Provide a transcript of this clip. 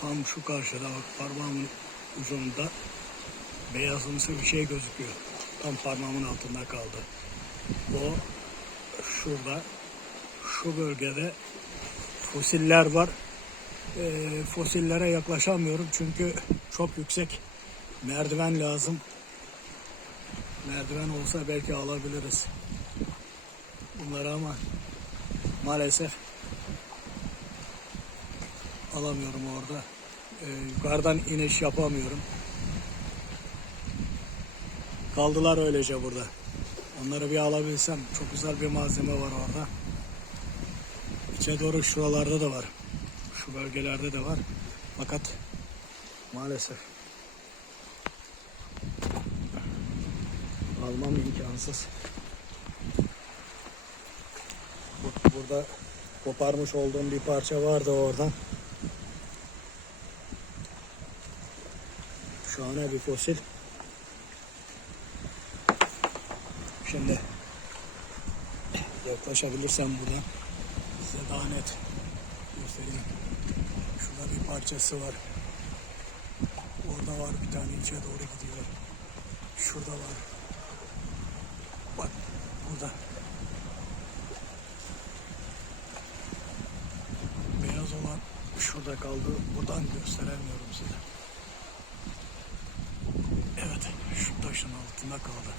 Tam şu karşıda bak parmağımın ucunda beyazımsı bir şey gözüküyor. Tam parmağımın altında kaldı. O şurada şu bölgede fosiller var. Ee, fosillere yaklaşamıyorum çünkü çok yüksek merdiven lazım. Merdiven olsa belki alabiliriz bunları ama maalesef alamıyorum orada. Ee, yukarıdan iniş yapamıyorum. Kaldılar öylece burada. Onları bir alabilsem çok güzel bir malzeme var orada. İçe doğru şuralarda da var. Şu bölgelerde de var. Fakat maalesef almam imkansız. Bu- Burada koparmış olduğum bir parça vardı oradan. Şahane bir fosil. Şimdi yaklaşabilirsem buradan size daha net göstereyim. Şurada bir parçası var. Orada var bir tane içe doğru gidiyor. Şurada var. Bak burada. Beyaz olan şurada kaldı. Buradan gösteremiyorum size. Altında kaldı.